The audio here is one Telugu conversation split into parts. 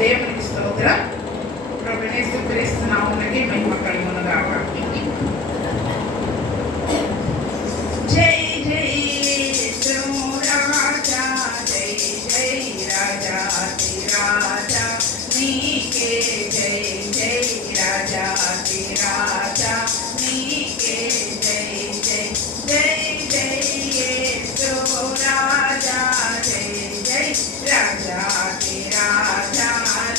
దేవునికి స్తోత్రం. ప్రభునేసు క్రీస్తు నామమునకి మహిమ కలుగును గాక. జై జై యేసు రాజా, జై జై రాజా రాజా నీకే, జై జై రాజా రాజా నీకే, జై జై జై జై యేసు రాజా, జై జై రాజా రాజా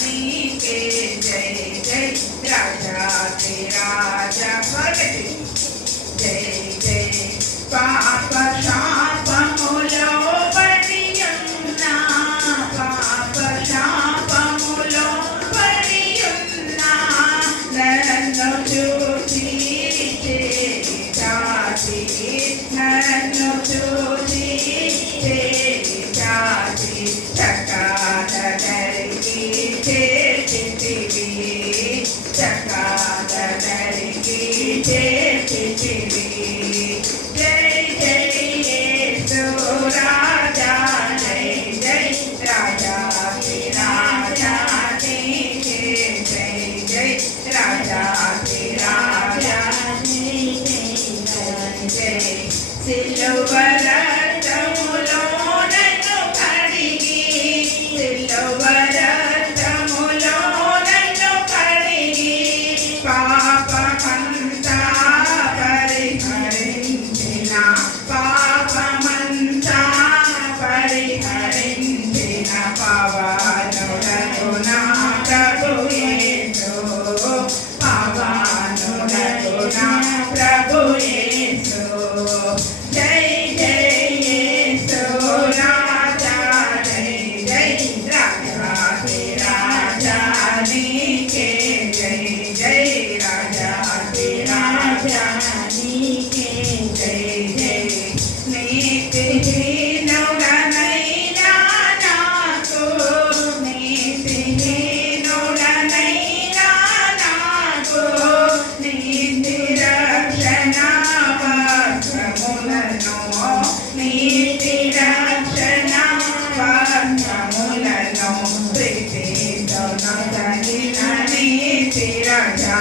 నీకే, జై జై రాజా రాజా స్వర్గతి జై జై. పాప శాపములో పడి ఉన్నా, పాప శాపములో పడి ఉన్నా, నన్ను చూసి చేసి, నన్ను చూసి చేసి చకాల నరికి చేసివి, చకాల నరికి చేసివి. జై జై యేసు రాజా, జై జై రాజా రాజా నీకే, జై జై రాజా రాజా జై. సిలువ రక్తములో నన్ను కడిగి, సిలువ రక్తములో నన్ను కడిగి, పాపమంతా పరిహరించిన, పాపమంతా పరిహరించిన పవనుడకు నా ప్రభు యేసు, పవనుడకు నా ప్రభు యేసు. జై జై యేసు రాజా, జై జై రాజా రాజా నీకే, జై జై రాజా రాజా నీకే, జై జై. నీతిహీనుడనైనా నాకు, నీతిహీనుడనైనా నాకు, నీతి రక్షణ వస్త్రములను, నీతి రక్షణ వస్త్రములను, ప్రీతితో నొసగిన నీతి రక్షా,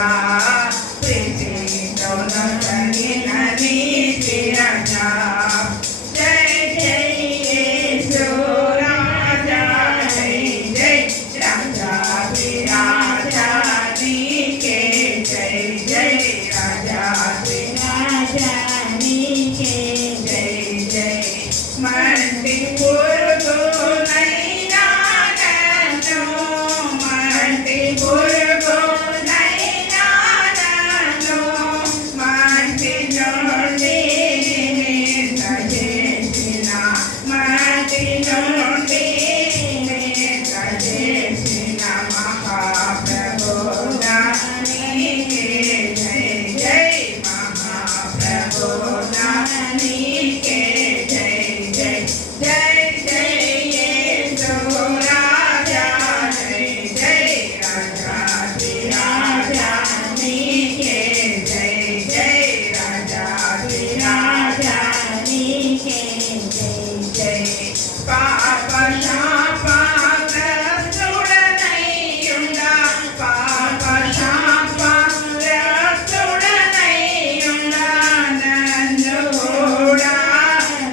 ప్రీతితో నొసగిన నీతి రక్షా. జై జై యేసు రాజా, జై జై రాజా రాజా నీకే, జై జై రాజా రాజా నీకే, జై జై. మంటి పురుగునైనా నన్ను, మంటి పురుగునైనా నన్ను, మంటి నుండి నిమిత్త చేసిన, మంటి నుండి నిమిత్త చేసిన మహాప్రభుడా నీకే, జై జై మహాప్రభుడా నీకే, జై జై జై జై యేసు రాజా, జై జై రాజా రాజా నీకే, జై జై రాజా రాజా నీకే, జై జై. పాప శాపగ్రస్తుడనైయుండా, పాప శాపగ్రస్తుడనైయుండా, నన్ను కూడా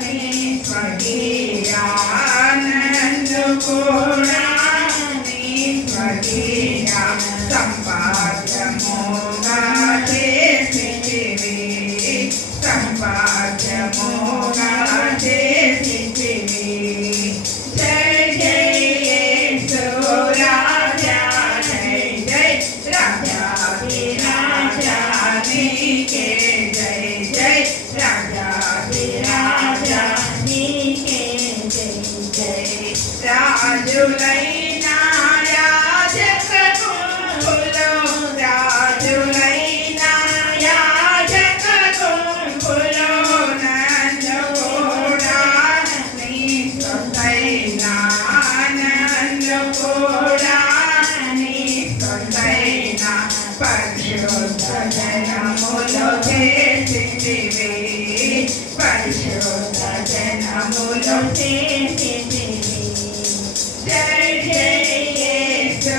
నీ స్వకీయ, నన్ను కూడా నీ స్వకీయ సంపాద్యముగా చేసితివి, సంపాద్యముగా చేసితివి. జై జై యేసు రాజా, జై జై రాజా రాజా నీకే, జై జై రాజా రాజా నీకే, జై జై. రాజులైన యాజక గుంపులో, రాజులైన యాజక గుంపులో, నన్ను కూడా నీ సొంతైన, నన్ను కూడా నీ సొంతైన పరిశుద్ధ జనములో చేసితివి, పరిశుద్ధ జనములో చేసితివి. జై జై యేసు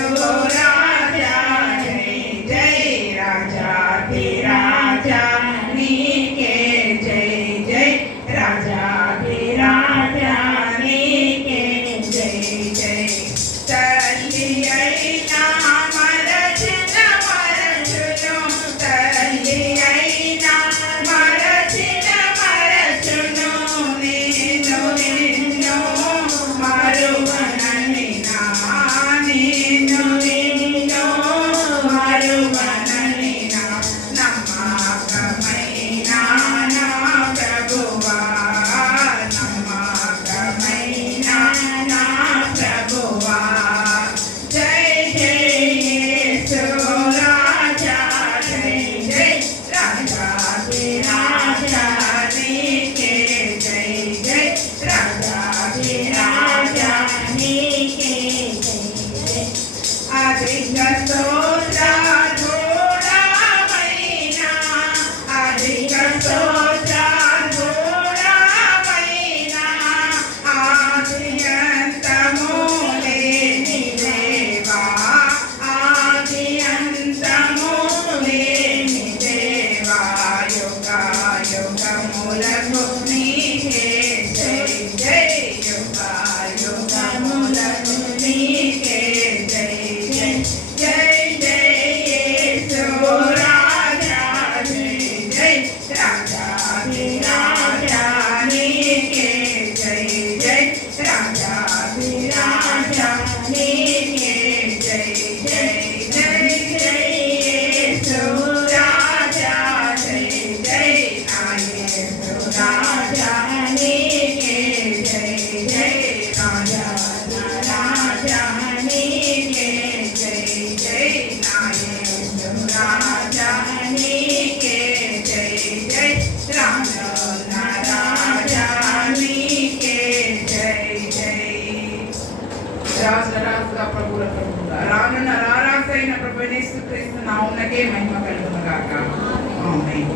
నామమునకే మహిమ కలుగును గాక. ఆమేన్.